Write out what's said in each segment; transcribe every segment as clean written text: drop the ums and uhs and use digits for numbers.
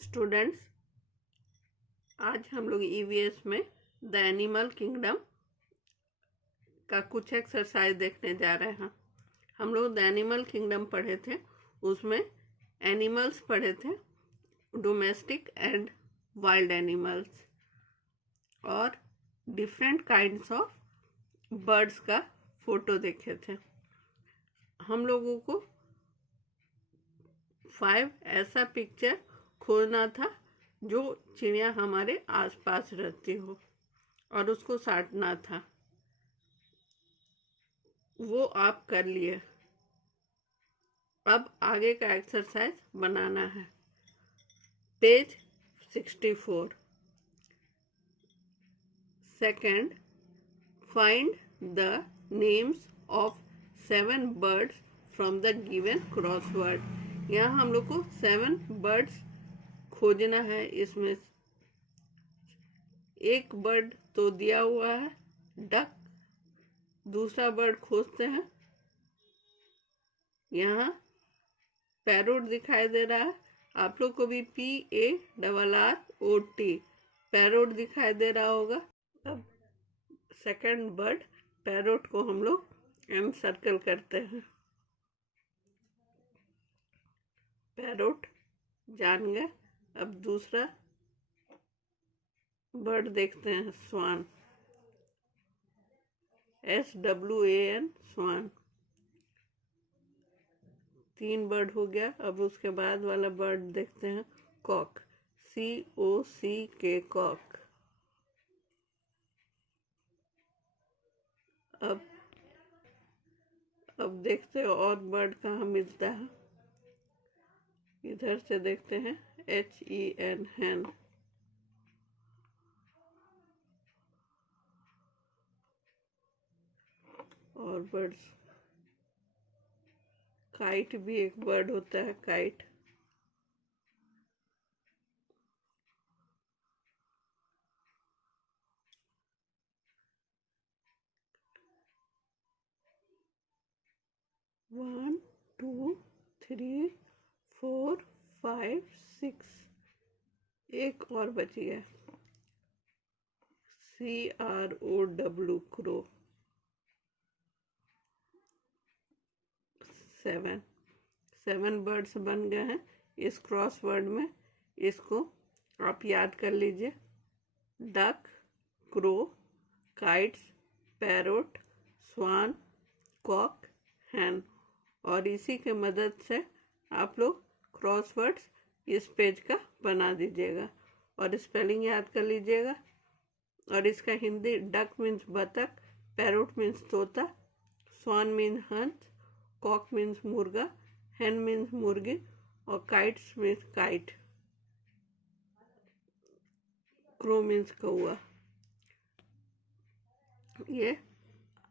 Students, आज हम लोग ईवीएस में द एनिमल किंगडम का कुछ एक्सरसाइज देखने जा रहे हैं। हम लोग द एनिमल किंगडम पढ़े थे, उसमें एनिमल्स पढ़े थे, डोमेस्टिक एंड वाइल्ड एनिमल्स, और डिफरेंट काइंड्स ऑफ बर्ड्स का फोटो देखे थे। हम लोगों को 5 ऐसा पिक्चर खोजना था जो चिड़िया हमारे आसपास रहती हो और उसको साटना था। वो आप कर लिए। अब आगे का एक्सरसाइज बनाना है। Page 64। Second, find the names of 7 birds from the given crossword. यहाँ हम लोग को 7 बर्ड्स खोजना है। इसमें एक बर्ड तो दिया हुआ है, डक। दूसरा बर्ड खोजते हैं। यहाँ पैरोट दिखाई दे रहा है। आप लोग को भी PARROT पैरोट दिखाई दे रहा होगा। अब सेकंड बर्ड पैरोट को हम लोग एम सर्कल करते हैं। पैरोट जान गए। अब दूसरा बर्ड देखते हैं, स्वान, SWAN, स्वान। 3 बर्ड हो गया। अब उसके बाद वाला बर्ड देखते हैं, कॉक, COCK, कॉक। अब देखते हैं और बर्ड कहाँ मिलता है। इधर से देखते हैं, HEN, हैन। और बर्ड्स, काइट भी एक बर्ड होता है, काइट। वन, 2, 3, 4, 5, 6। एक और बच गया, CROW, क्रो। 7 बर्ड्स बन गए हैं इस क्रॉसवर्ड में। इसको आप याद कर लीजिए। डक, क्रो, काइट्स, पैरोट, स्वान, कॉक, हैन। और इसी के मदद से आप लोग क्रॉसवर्ड्स इस पेज का बना दीजिएगा और स्पेलिंग याद कर लीजिएगा। और इसका हिंदी, डक मीन्स बतख, पैरोट मीन्स तोता, स्वान मीन्स हंस, कॉक मीन्स मुर्गा, हैन मीन्स मुर्गी, और kites means kite, crow means कौआ। ये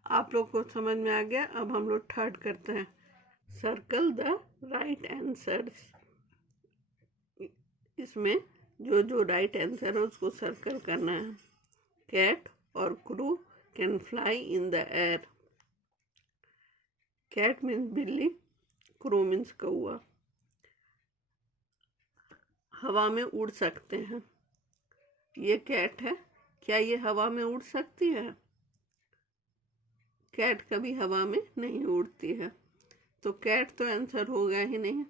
आप लोग को समझ में आ गया। अब हम लोग थर्ड करते हैं, सर्कल द राइट आंसर्स। इसमें जो जो राइट आंसर है उसको सर्कल करना है। कैट और crow can fly in the air. Cat means बिल्ली, क्रू मीन्स कौआ। हवा में उड़ सकते हैं। ये कैट है। क्या ये हवा में उड़ सकती है? कैट कभी हवा में नहीं उड़ती है, तो कैट तो आंसर होगा ही नहीं।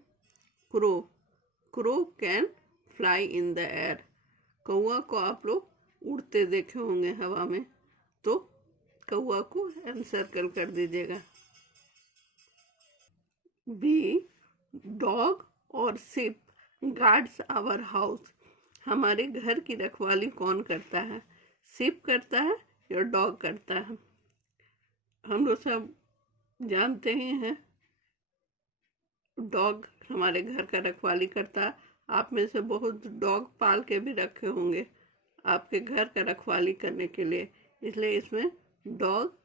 Crow, crow can fly in the air. कौआ को आप लोग उड़ते देखे होंगे हवा में, तो कौआ को एनसर्कल कर दीजिएगा। बी, डॉग और शिप गार्ड्स आवर हाउस। हमारे घर की रखवाली कौन करता है? शिप करता है या डॉग करता है? हम लोग सब जानते ही हैं, डॉग हमारे घर का रखवाली करता है। आप में से बहुत डॉग पाल के भी रखे होंगे आपके घर का रखवाली करने के लिए, इसलिए इसमें डॉग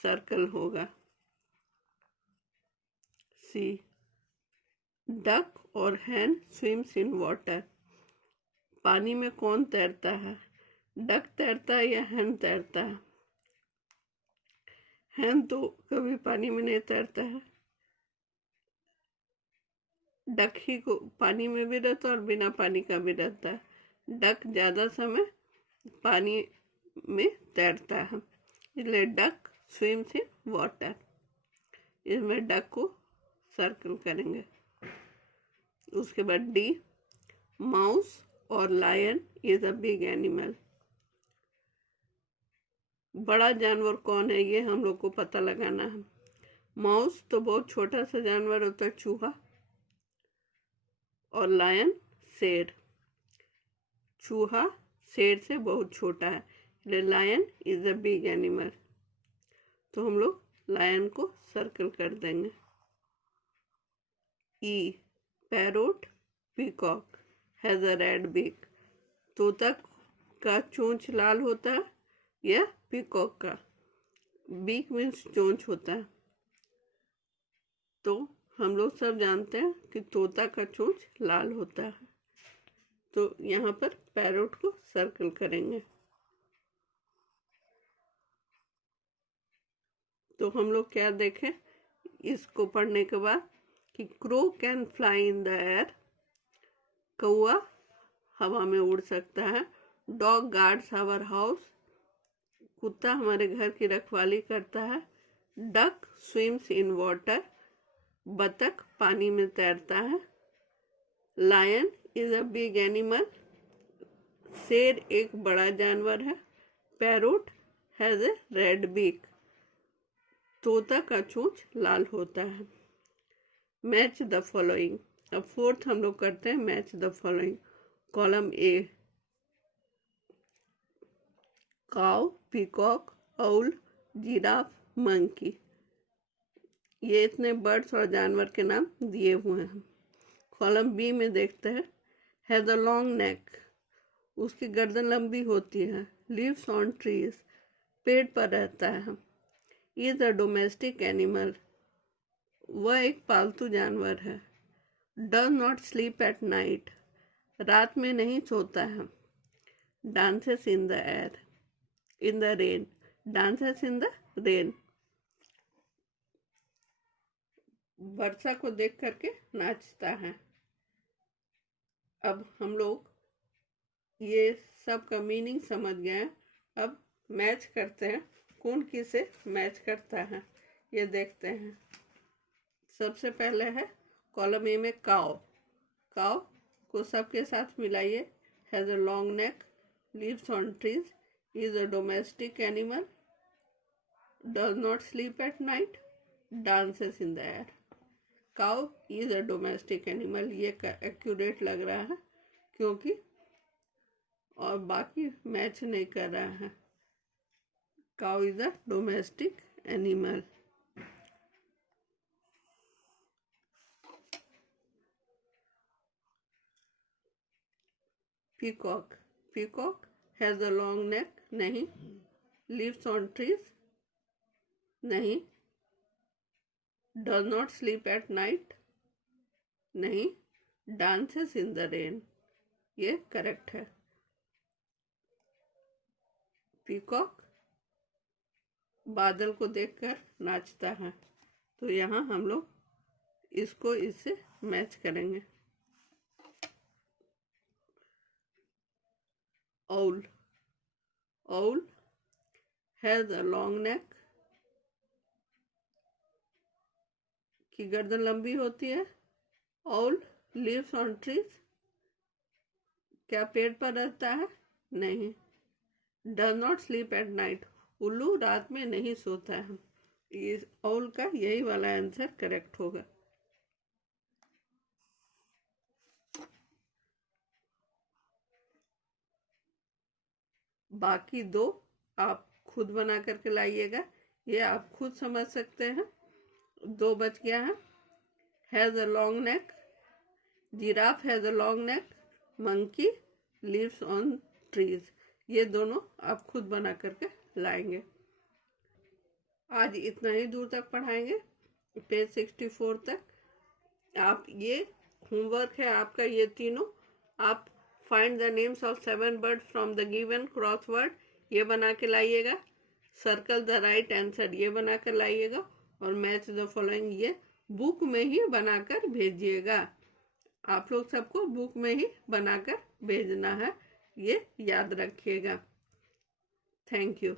सर्कल होगा। सी, डक और हैन स्विम्स इन वाटर। पानी में कौन तैरता है? डक तैरता है या हैन तैरता है? हैन तो कभी पानी में नहीं तैरता है। डक ही को पानी में भी रहता है और बिना पानी का भी रहता है। डक ज़्यादा समय पानी में तैरता है, इसलिए डक स्विम्स इन वाटर। इसमें डक को सर्कल करेंगे। उसके बाद डी, माउस और lion is a big animal. बड़ा जानवर कौन है ये हम लोग को पता लगाना है। माउस तो बहुत छोटा सा जानवर होता है, चूहा। और लायन शेर। चूहा शेर से बहुत छोटा है, इसलिए lion is a big animal. तो हम लोग लायन को सर्कल कर देंगे। E, parrot peacock has a red beak. तोता का चोंच लाल होता है या पीकॉक का? बीक मीन्स चोंच होता है। तो हम लोग सब जानते हैं कि तोता का चोंच लाल होता है। तो यहाँ पर पैरोट को सर्कल करेंगे। तो हम लोग क्या देखें इसको पढ़ने के बाद कि crow can fly in the air. कौआ हवा में उड़ सकता है। Dog guards our house. कुत्ता हमारे घर की रखवाली करता है। Duck swims in water. बतख पानी में तैरता है। Lion is a big animal. शेर एक बड़ा जानवर है। Parrot has a red beak. तोता का चोंच लाल होता है। Match the following. अब फोर्थ हम लोग करते हैं match the following. Column A, cow, peacock, owl, giraffe, monkey. ये इतने बर्ड्स और जानवर के नाम दिए हुए हैं। कॉलम बी में देखते हैं हैज अ लॉन्ग नेक। उसकी गर्दन लंबी होती है। लिव्स ऑन ट्रीज, पेड़ पर रहता है। इज अ डोमेस्टिक एनिमल, वह एक पालतू जानवर है। Does not sleep at night, रात में नहीं सोता है। Dances in the air, in the rain, dances in the rain, वर्षा को देख करके नाचता है। अब हम लोग ये सब का मीनिंग समझ गए हैं। अब मैच करते हैं, कौन किसे मैच करता है ये देखते हैं। सबसे पहले है कॉलम ए में काउ। काउ को सबके साथ मिलाइए। Has a long neck, lives on trees, is a domestic animal, does not sleep at night, dances in the air. Cow is a domestic animal, ये एक्यूरेट लग रहा है क्योंकि और बाकी मैच नहीं कर रहा है। Cow is a domestic animal. Peacock, peacock has a long नेक, नहीं। लिव्स ऑन ट्रीज, नहीं। Does not sleep at night, नहीं। डांसेस इन द रेन, ये करेक्ट है। पीकॉक बादल को देखकर नाचता है, तो यहाँ हम लोग इसको इससे मैच करेंगे। owl, owl has a long neck, की गर्दन लंबी होती है। owl lives on trees, क्या पेड़ पर रहता है? नहीं। does not sleep at night, उल्लू रात में नहीं सोता है। इस owl का यही वाला आंसर करेक्ट होगा। बाकी दो आप खुद बना करके लाइएगा, ये आप खुद समझ सकते हैं। दो बच गया है। Has a long neck, giraffe has a long neck, monkey lives on trees, ये दोनों आप खुद बना करके लाएंगे। आज इतना ही दूर तक पढ़ाएंगे, पेज 64 तक। आप ये होमवर्क है आपका, ये तीनों आप find the names of 7 bird from the given crossword ये बना के लाइएगा। सर्कल द राइट आंसर ये बना कर लाइएगा। और मैच द फॉलोइंग ये बुक में ही बनाकर भेजिएगा। आप लोग सबको बुक में ही बनाकर भेजना है, ये याद रखिएगा। Thank you.